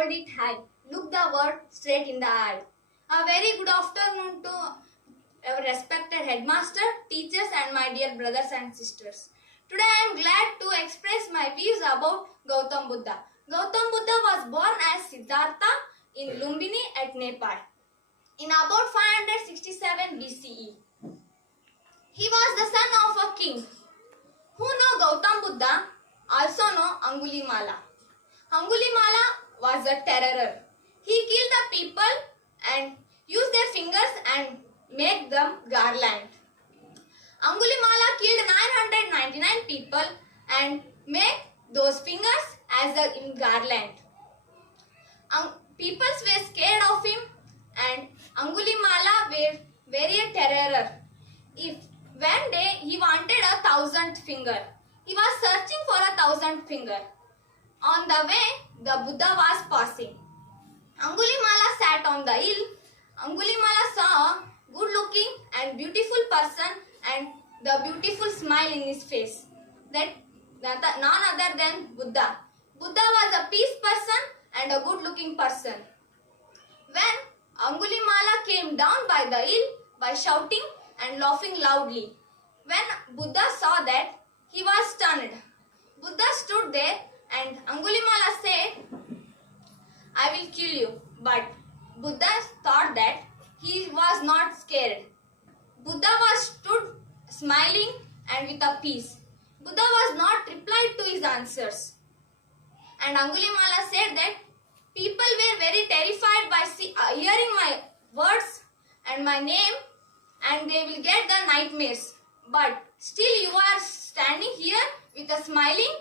hold it high. Look the world straight in the eye. A very good afternoon to our respected headmaster, teachers and my dear brothers and sisters. Today I am glad to express my views about Gautam Buddha. Gautam Buddha was born as Siddhartha in Lumbini at Nepal in about 567 BCE. He was the son of a king. Who know Gautam Buddha also know Angulimala. Angulimala was a terror. He killed the people and used their fingers and made them garland. Angulimala killed 999 people and made those fingers as a garland. People were scared of him and Angulimala were very terror. If one day he wanted 1,000th finger, he was searching for 1,000th finger. On the way, the Buddha was passing. Angulimala sat on the hill. Angulimala saw a good-looking and beautiful person and the beautiful smile in his face. That none other than Buddha. Buddha was a peace person and a good-looking person. When Angulimala came down by the hill by shouting and laughing loudly. When Buddha saw that, he was stunned. Buddha stood there and Angulimala said, I will kill you. But Buddha thought that he was not scared. Buddha was stood smiling and with a peace. Buddha was not replied to his answers. And Angulimala said that people were very terrified by hearing my words and my name, and they will get the nightmares. But still you are standing here with a smiling.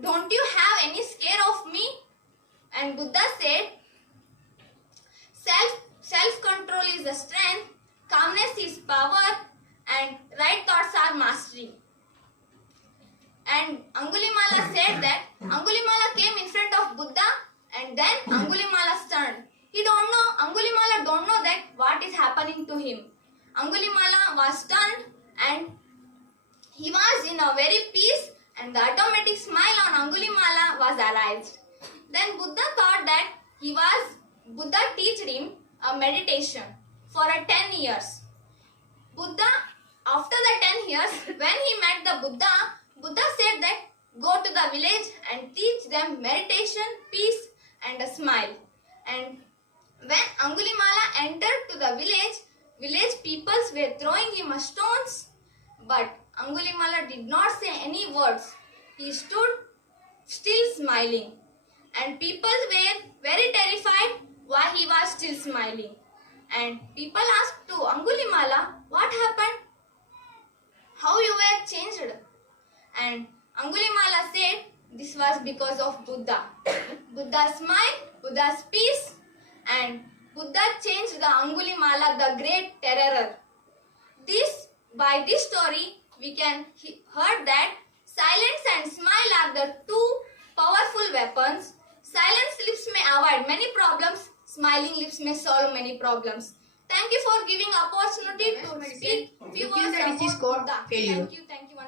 Don't you have any scare of me? And Buddha said, self-control is a strength, calmness is power, and right thoughts are mastery. And Angulimala said that Angulimala came in front of Buddha and then Angulimala turned. Angulimala don't know that what is happening to him. Angulimala was stunned and he was in a very peace and the automatic smile on Angulimala was arised. Then Buddha thought that Buddha teached him a meditation for 10 years. Buddha, after the 10 years, when he met the Buddha, Buddha said that go to the village and teach them meditation, peace and a smile. And when Angulimala entered to the village peoples were throwing him stones. But Angulimala did not say any words. He stood still smiling. And people were very terrified why he was still smiling. And people asked to Angulimala, what happened? How you were changed? And Angulimala said, this was because of Buddha. Buddha's smile, Buddha's peace, and Buddha changed the Angulimala, the great terror. By this story, we can hear that silence and smile are the two powerful weapons. Silent lips may avoid many problems, smiling lips may solve many problems. Thank you for giving opportunity to speak few words about Buddha. Failure. Thank you.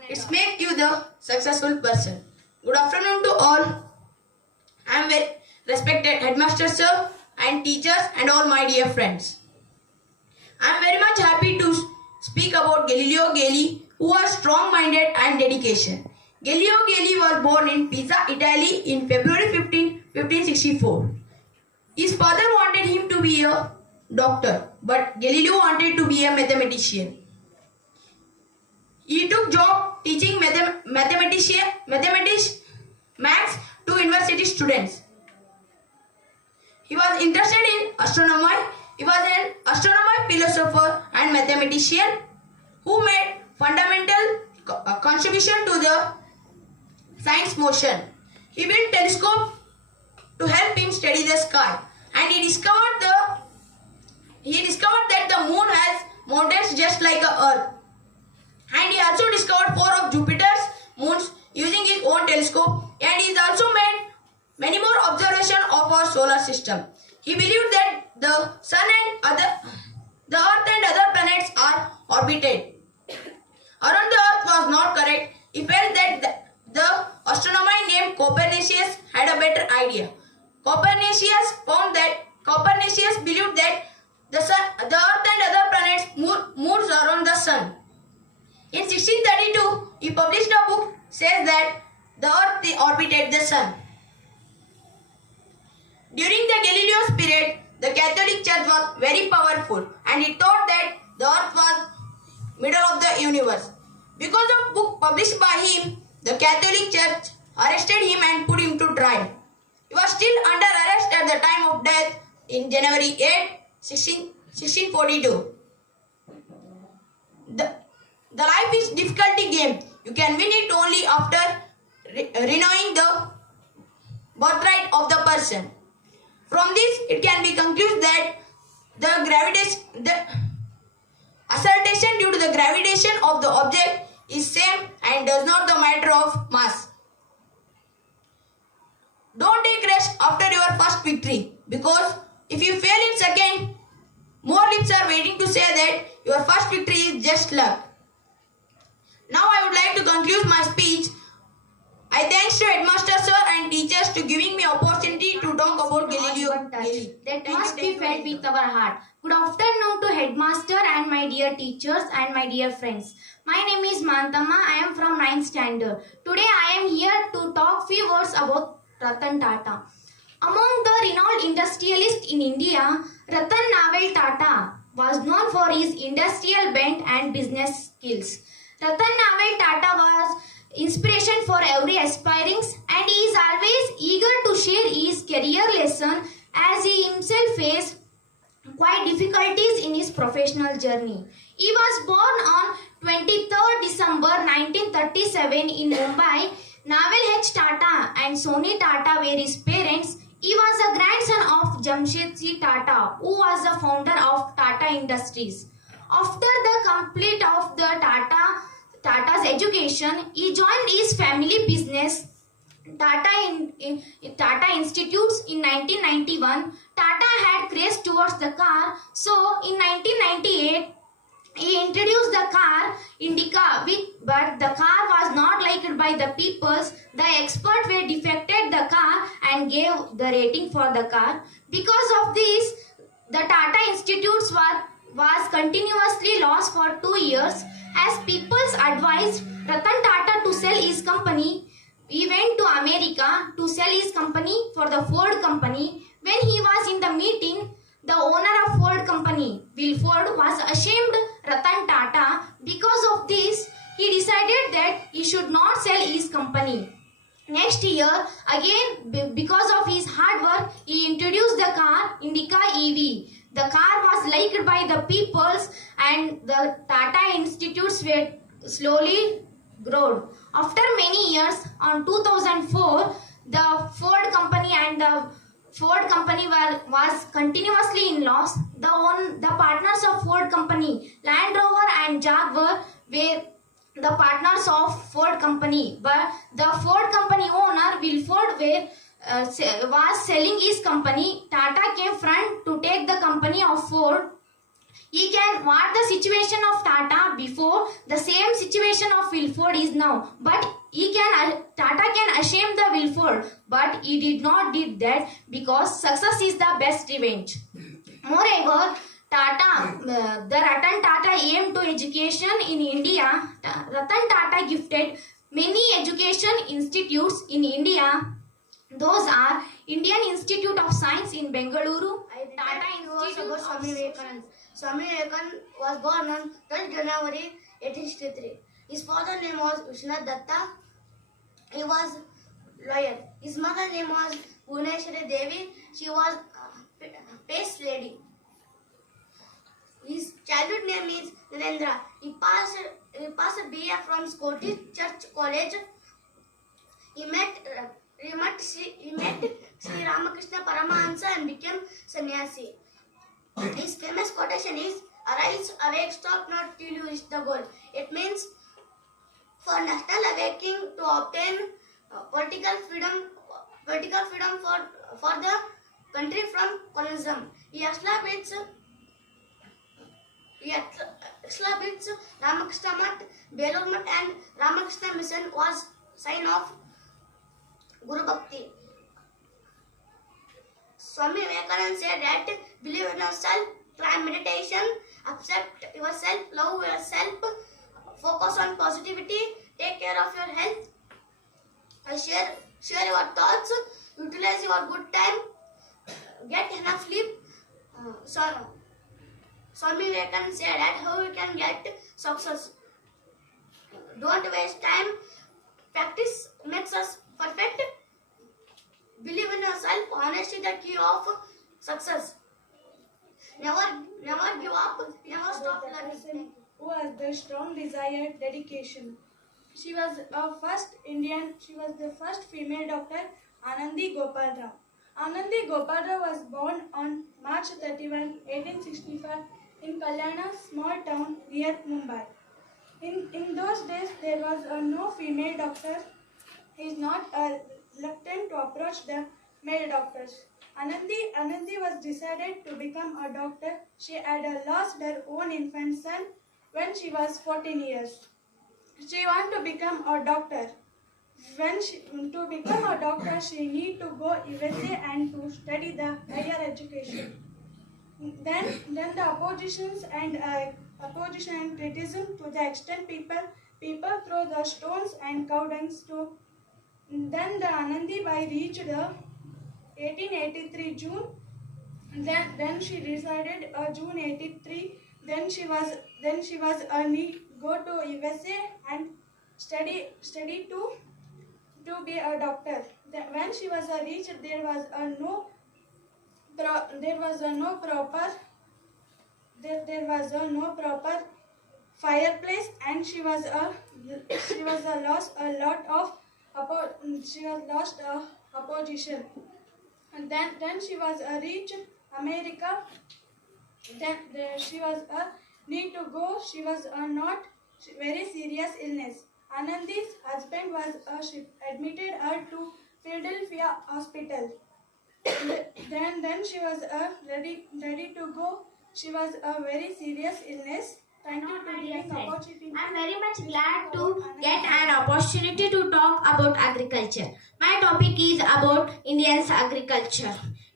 It's make you the successful person. Good afternoon to all. I am very respected headmaster sir and teachers and all my dear friends. I am very much happy to speak about Galileo Galilei, who was strong-minded and dedication. Galileo Galilei was born in Pisa, Italy in February 15, 1564. His father wanted him to be a doctor, but Galileo wanted to be a mathematician. He took job teaching mathematics to university students. He was interested in astronomy. He was an astronomer, philosopher and mathematician who made fundamental contribution to the science motion. He built telescope to help him study the sky, and he discovered that the moon has mountains just like the earth. And he also discovered 4 of Jupiter's moons using his own telescope, and he has also made many more observations of our solar system. He believed that the sun and the earth and other planets are orbited around the earth was not correct. He felt that the astronomer named Copernicus had a better idea. Copernicus believed that the Earth and other planets moves around the sun. In 1632, he published a book says that the Earth orbited the sun. During the Galileo's period, the Catholic Church was very powerful and it thought that the Earth was middle of the universe. Because of book published by him, the Catholic Church arrested him and put him to trial. He was still under arrest at the time of death in January 8, 1642. The life is difficulty game. You can win it only after renewing the birthright of the person. From this, it can be concluded that the acceleration due to the gravitation of the object is same and does not the matter of mass. Don't take rest after your first victory, because if you fail in second, more lips are waiting to say that your first victory is just luck. Now I would like to conclude my speech. I thanks to Headmaster Sir and teachers to giving me opportunity to talk about Galileo. That must be felt with our heart. Good afternoon to Headmaster and my dear teachers and my dear friends. My name is Mantama. I am from 9th standard. Today I am here to talk few words about Ratan Tata. Among the renowned industrialists in India, Ratan Naval Tata was known for his industrial bent and business skills. Ratan Naval Tata was inspiration for every aspiring and he is always eager to share his career lesson as he himself faced quite difficulties in his professional journey. He was born on 23rd December 1937 in Mumbai. Naval H. Tata and Soni Tata were his parents. He was a grandson of Jamshedji Tata, who was the founder of Tata Industries. After the complete of the Tata's education, he joined his family business, Tata Institutes, in 1991. Tata had craze towards the car, so in 1998, he introduced the car Indica, but the car was not liked by the peoples. The experts were defected the car and gave the rating for the car. Because of this, the Tata Institutes was continuously lost for 2 years. As peoples advised Ratan Tata to sell his company, he went to America to sell his company for the Ford company. When he was in the meeting, the owner of Ford company, Wilford, was ashamed Ratan Tata. Because of this, he decided that he should not sell his company. Next year, again, because of his hard work, he introduced the car Indica EV. The car was liked by the peoples and the Tata Institutes were slowly grown. After many years, on 2004, the Ford company and the Ford company was continuously in loss. The partners of Ford company, Land Rover and Jaguar, were the partners of Ford company. But the Ford company owner, Wilford, was selling his company. Tata came front to take the company of Ford. What the situation of Tata before, the same situation of Wilford is now. But Tata can ashame the Wilford, but he did not did that because success is the best revenge. Moreover, the Ratan Tata aimed to education in India. Ratan Tata gifted many education institutes in India. Those are Indian Institute of Science in Bengaluru, Tata Institute of Swami Vivekananda. Swami Vivekananda was born on 12 January 1863. His father's name was Vishwanath Datta. He was lawyer. His mother's name was Bhuvneshwari Devi. She was paste lady. His childhood name is Narendra. He passed BA from Scottish Church College. He met Sri Ramakrishna Paramahansa and became sannyasi. His famous quotation is, "Arise, awake, stop not till you reach the goal." It means for national awakening to obtain political freedom for the country from communism. He established Ramakrishna Math, Belur Math and Ramakrishna Mission was sign of Guru Bhakti. Swami Vivekananda said that believe in yourself, try meditation, accept yourself, love yourself, focus on positivity, take care of your health, share your thoughts, utilize your good time, get enough sleep. So, Swami Vivekananda said that how you can get success. Don't waste time. Practice makes us perfect. Believe in yourself. Honesty is the key of success. Never give up. Never stop The learning. person who has the strong desire, dedication. She was the first female doctor, Anandi Gopalrao. Anandi Gopalrao was born on March 31, 1865 in Kalyana, small town near Mumbai. In those days, there was no female doctor. He is not reluctant to approach the male doctors. Anandi was decided to become a doctor. She had lost her own infant son when she was 14 years. She wanted to become a doctor. To become a doctor, she need to go USA and to study the higher education. Then the opposition and criticism to the extent people throw the stones and cow dungs to. Then the Anandi Bai reached the 1883 June. Then she decided June 83. Then she was go to USA and study to be a doctor. When she was reached, there was no proper fireplace, and she was lost opposition. And then she was reached America. She was need to go. She was not very serious illness. Anandi's husband was admitted her to Philadelphia hospital. Then she was ready to go. She was a very serious illness. Thank you to giving opportunity. I'm very much glad to get an opportunity to talk about agriculture. My topic is about Indians' agriculture.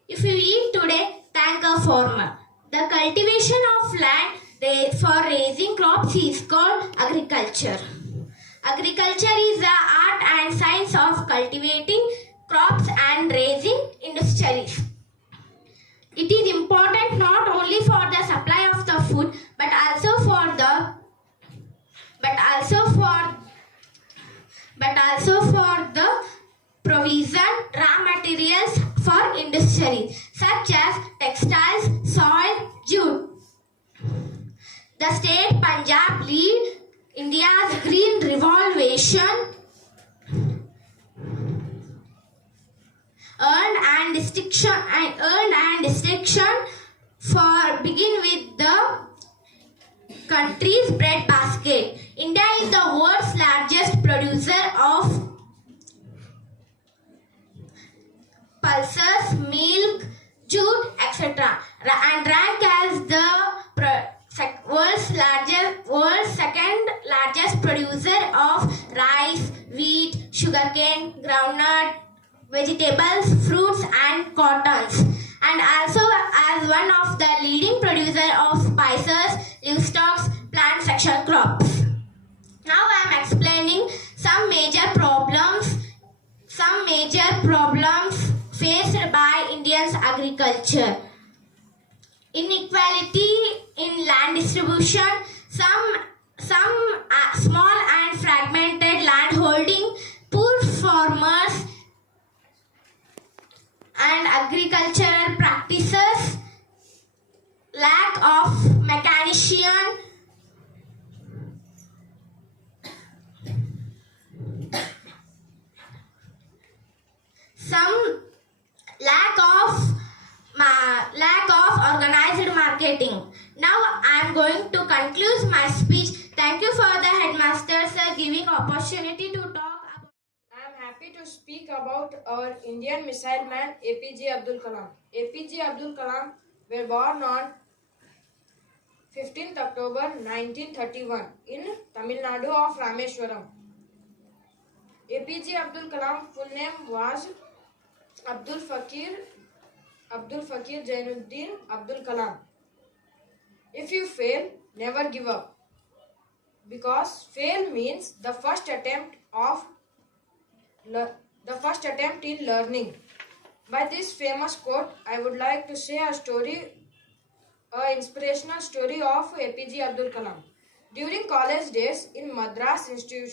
If you eat today, thank a farmer. The cultivation of land for raising crops is called agriculture. Agriculture is the art and science of cultivating crops and raising industries. It is important not only for the supply of the food but also for the provision raw materials for industry such as textiles, soil, jute. The state Punjab lead India's green revolution, earned and distinction for begin with the country's bread basket. India is the world's largest producer of pulses, milk, jute, etc. and rank as the world's second largest producer of rice, wheat, sugarcane, groundnut, vegetables, fruits and cottons, and also as one of the leading producer of spices, livestock, plant section crops. Now I am explaining some major problems faced by Indians' agriculture. Inequality in land distribution, some small and fragmented land holding, poor farmers and agricultural practices, lack of mechanization, some lack of organized marketing. Now I am going to conclude my speech. Thank you for the headmaster sir giving opportunity to talk about. I am happy to speak about our Indian missile man APJ Abdul Kalam. APJ Abdul Kalam were born on 15th October 1931 in Tamil Nadu of Rameswaram. APJ Abdul Kalam full name was Abdul Fakir Abdul Fakir Jainuddin Abdul Kalam. If you fail, never give up. Because fail means the first attempt in learning. By this famous quote, I would like to say a inspirational story of APJ Abdul Kalam. During college days in Madras Institute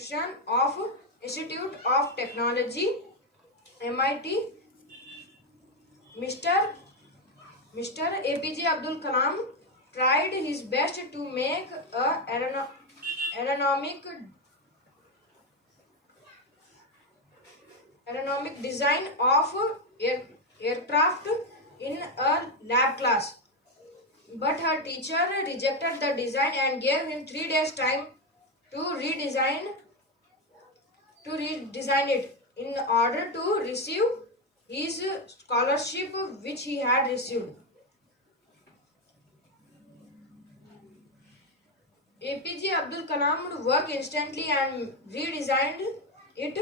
of Technology, MIT, Mr. APJ Abdul Kalam tried his best to make a aerodynamic design of aircraft in a lab class. But her teacher rejected the design and gave him 3 days time to redesign it in order to receive his scholarship which he had received. APJ Abdul Kalam would work instantly and redesigned it